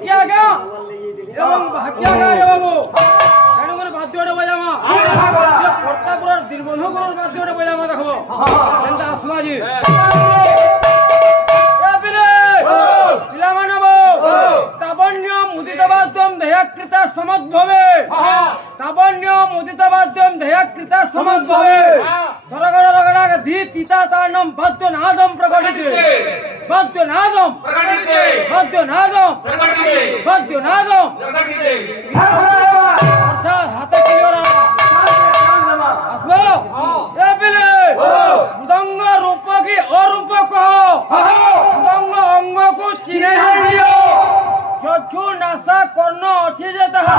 ଭାଗ୍ୟାଗା ଏବଂ ଭାଗ୍ୟାଗା ବାବୁ ତେଣୁକରି ବାଦ୍ୟଟେ ବଜାମା ପ୍ରତାପର ଦୀର୍ଘବନ୍ଧୁଙ୍କର ବାଦ୍ୟଟେ ବଜାମା ଦେଖବ କେନ୍ତା ଆସୁ ଆଜି ପିଲାମାନେ ତାବନ୍ୟ ମୁଦିତବାଦ୍ୟମ୍ ଦେହାକୃତା ସମଦ୍ଭବେ ତାବନ୍ୟ ମୁଦିତବାଦ୍ୟମ୍ ଦେହାକୃତା ସମଦ୍ଭବେ ଧରଗଡ଼ ରଗଡ଼ା धी तीता तांडम वाद्यनादम प्रकटिते वाद्यनादम प्रकटिते वाद्यनादम प्रकटिते वाद्यनादम प्रकटिते अच्छा हाथ क्लियर आसो ए बिले मृदंग रूप की अरूप कहो मृदंग अंग को चिन्ह दियो चक्षु नासा कर्ण अछि जे ताहा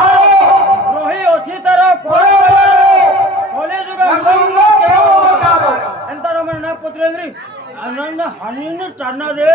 रही अछि तार कोले जुग मृदंग एंता रमन ना पुत्रेंद्री अनन्य हनिन टाना रे